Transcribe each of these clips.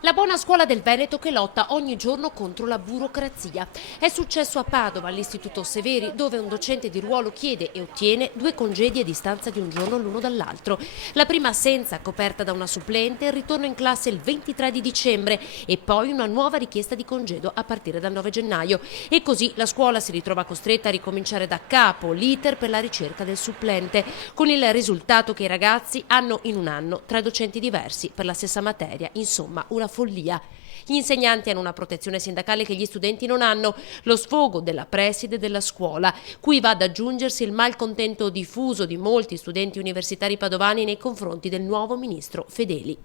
La buona scuola del Veneto che lotta ogni giorno contro la burocrazia. È successo a Padova, all'Istituto Severi, dove un docente di ruolo chiede e ottiene 2 congedi a distanza di un giorno l'uno dall'altro. La prima assenza, coperta da una supplente, il ritorno in classe il 23 di dicembre e poi una nuova richiesta di congedo a partire dal 9 gennaio. E così la scuola si ritrova costretta a ricominciare da capo l'iter per la ricerca del supplente, con il risultato che i ragazzi hanno in un anno 3 docenti diversi per la stessa materia, insomma una follia. Gli insegnanti hanno una protezione sindacale che gli studenti non hanno, lo sfogo della preside della scuola, cui va ad aggiungersi il malcontento diffuso di molti studenti universitari padovani nei confronti del nuovo ministro Fedeli.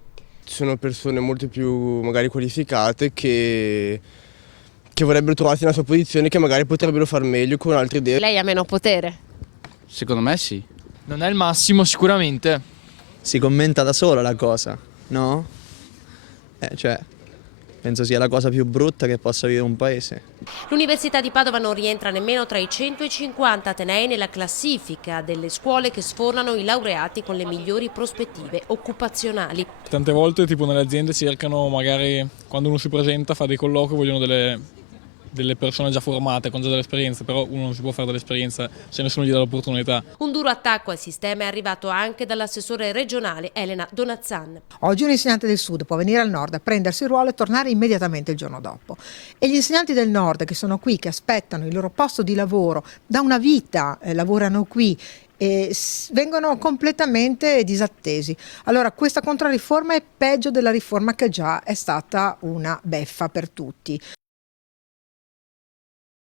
Ci sono persone molto più magari qualificate che vorrebbero trovarsi nella sua posizione, che magari potrebbero far meglio con altre idee. Lei ha meno potere? Secondo me sì. Non è il massimo sicuramente. Si commenta da sola la cosa, no? Penso sia la cosa più brutta che possa vivere un paese. L'Università di Padova non rientra nemmeno tra i 150 atenei nella classifica delle scuole che sfornano i laureati con le migliori prospettive occupazionali. Tante volte tipo nelle aziende cercano, magari quando uno si presenta, fa dei colloqui, vogliono delle persone già formate, con già dell'esperienza, però uno non si può fare dell'esperienza se nessuno gli dà l'opportunità. Un duro attacco al sistema è arrivato anche dall'assessore regionale Elena Donazzan. Oggi un insegnante del sud può venire al nord, prendersi il ruolo e tornare immediatamente il giorno dopo. E gli insegnanti del nord che sono qui, che aspettano il loro posto di lavoro, da una vita lavorano qui, e vengono completamente disattesi. Allora questa controriforma è peggio della riforma che già è stata una beffa per tutti.